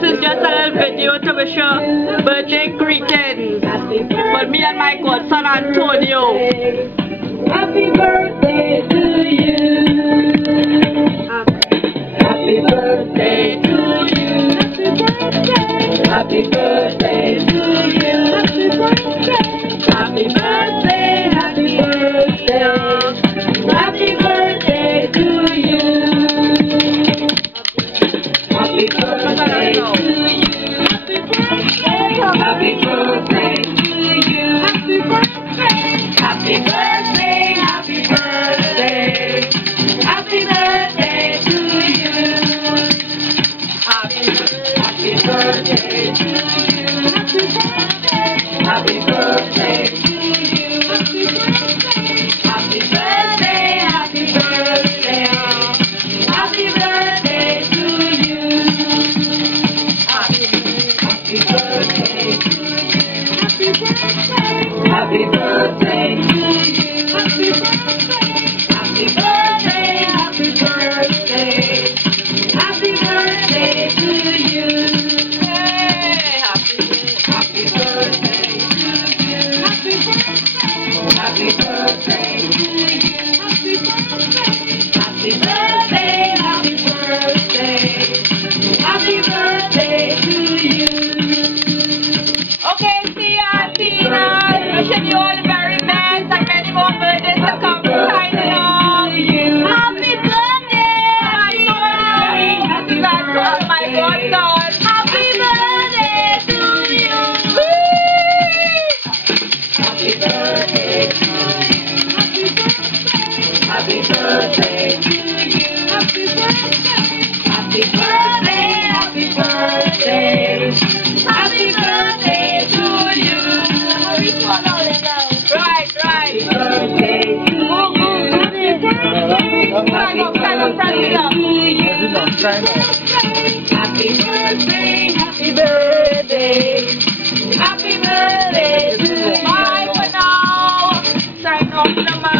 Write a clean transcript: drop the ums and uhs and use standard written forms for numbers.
This is just a little video to wish you birthday greetings for me and my godson Antonio. Happy birthday to you. Happy birthday to you. Happy birthday to you. Happy birthday, happy birthday. Happy birthday to you. Happy birthday to you. Happy birthday to you. Happy birthday. Happy birthday, happy birthday. Happy birthday to you. Happy birthday to you. Happy birthday to you. Happy birthday, happy birthday. Happy birthday to you. Happy birthday to you. Happy birthday to you. Happy birthday, happy birthday. Happy birthday to you. Hey, happy birthday to you. Happy birthday to you. Happy birthday, happy birthday. Happy birthday to you. Okay, see ya, Tina. Wishing you all the very best and many more birthdays to come. Signing off. Happy birthday, Tina. Happy birthday, my godson. Happy birthday to you. Happy birthday to you. Happy birthday to you. Happy birthday, happy birthday. Happy birthday to you. Right. Happy birthday to you. Stand up, stand up. Happy birthday, happy birthday. Happy birthday to you. Bye for now. Sign off naman.